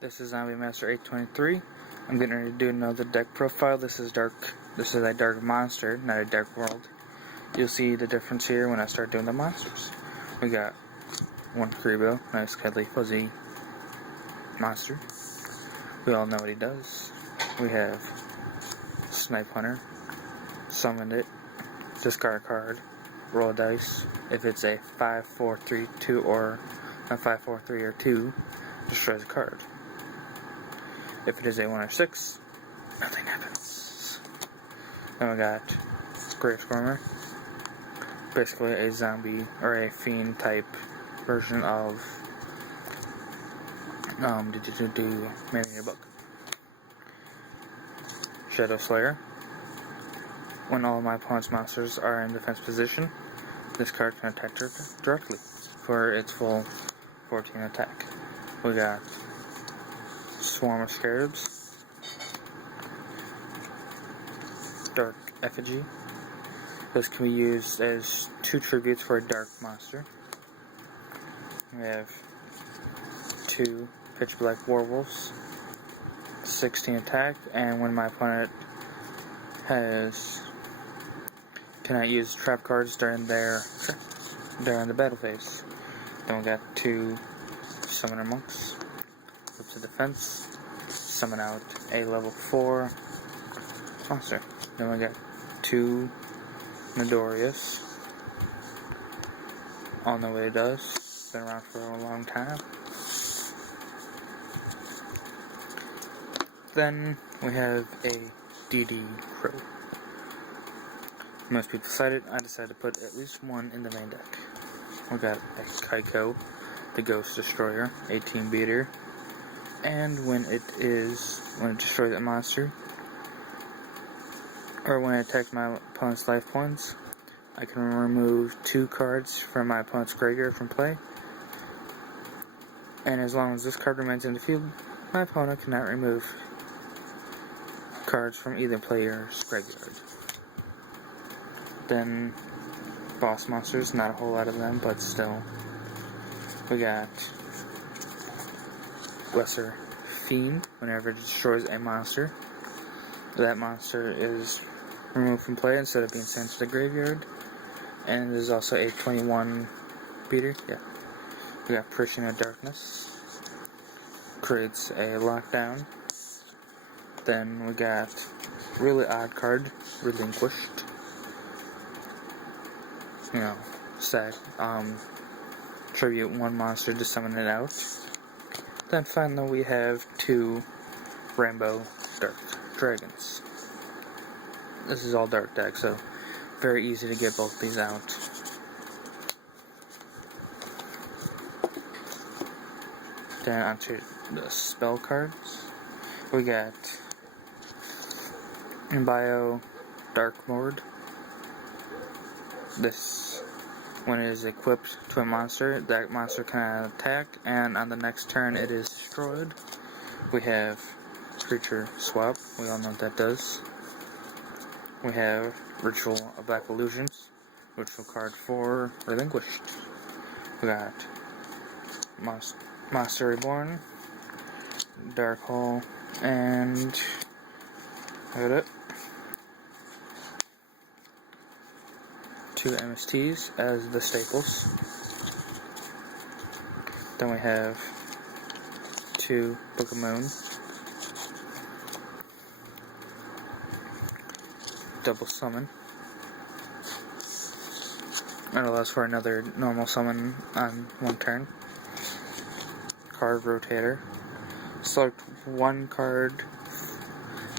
This is Zombie Master 823. I'm getting ready to do another deck profile. This is a dark monster, not a dark world. You'll see the difference here when I start doing the monsters. We got one Kuriboh, nice cuddly fuzzy monster. We all know what he does. We have Snipe Hunter, summoned it, discard a card, roll a dice. If it's a 5, 4, 3, 2 or a 5, 4, 3 or 2, destroys a card. If it is a 1 or 6, nothing happens. Then we got Gravestormer, basically a zombie or a fiend type version of Manning a Book. Shadow Slayer. When all of my opponent's monsters are in defense position, this card can attack directly for its full 14 attack. We got Swarm of Scarabs, Dark Effigy. This can be used as 2 tributes for a dark monster. We have 2 Pitch Black Werewolves, 16 attack, and when my opponent cannot use trap cards during the battle phase. Then we got 2 Summoner Monks. Flip to defense, summon out a level 4 monster. Then we got 2 Nidorius. All know what it does. Been around for a long time. Then we have a DD Crow. Most people cited. I decided to put at least one in the main deck. We got a Kaiko, the Ghost Destroyer, 18 beater, and when it destroys a monster, or when it attacks my opponent's life points, I can remove 2 cards from my opponent's graveyard from play, and as long as this card remains in the field, my opponent cannot remove cards from either player's graveyard. Then boss monsters, not a whole lot of them, but still. We got Lesser Fiend. Whenever it destroys a monster, that monster is removed from play instead of being sent to the graveyard. And there's also a 21 beater. Yeah. We got Parishioner Darkness. Creates a lockdown. Then we got really odd card, Relinquished. Tribute 1 monster to summon it out. Then finally we have 2 Rainbow Dark Dragons. This is all dark deck, so very easy to get both these out. Then onto the spell cards. We got Bio Dark Lord. This, when it is equipped to a monster, that monster can attack, and on the next turn it is destroyed. We have Creature Swap. We all know what that does. We have Ritual of Black Illusions. Ritual card for Relinquished. We got Monster Reborn, Dark Hole, and look at it. 2 MSTs as the staples. Then we have 2 Book of Moon, double summon. It allows for another normal summon on 1 turn. Card Rotator. Select 1 card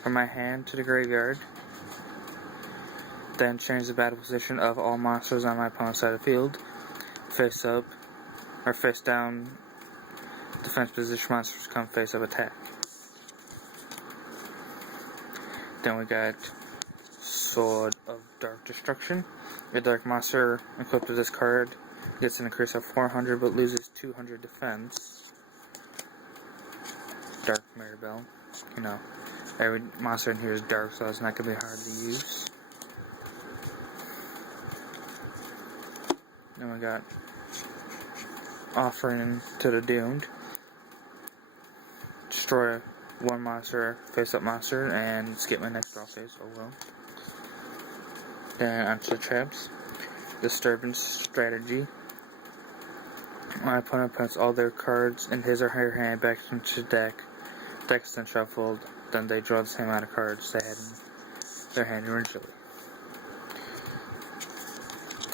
from my hand to the graveyard. Then change the battle position of all monsters on my opponent's side of the field. Face up, or face down, defense position monsters come face up attack. Then we got Sword of Dark Destruction. A dark monster equipped with this card gets an increase of 400 but loses 200 defense. Dark Mirabelle. Every monster in here is dark, so it's not going to be hard to use. Then we got Offering to the Doomed. destroy one monster, face-up monster, and skip my next draw phase. Oh well. Then onto the traps. Disturbance strategy. My opponent puts all their cards in his or her hand back into the deck. Deck's then shuffled. Then they draw the same amount of cards they had in their hand originally.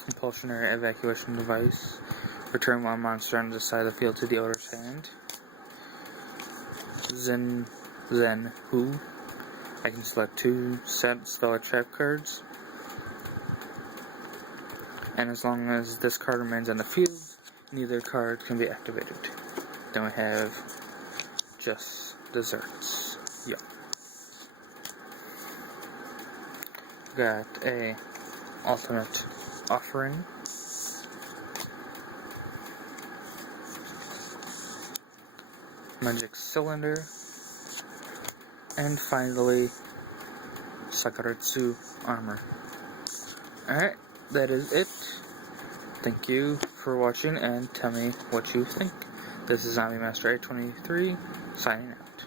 Compulsionary evacuation device. Return one monster on the side of the field to the owner's hand. Zen Who. I can select 2 spell trap cards. And as long as this card remains on the field, neither card can be activated. Then we have just desserts. Yeah. Got a alternate offering. Magic Cylinder. And finally, Sakaretsu Armor. Alright, that is it. Thank you for watching and tell me what you think. This is Zombie Master 823 signing out.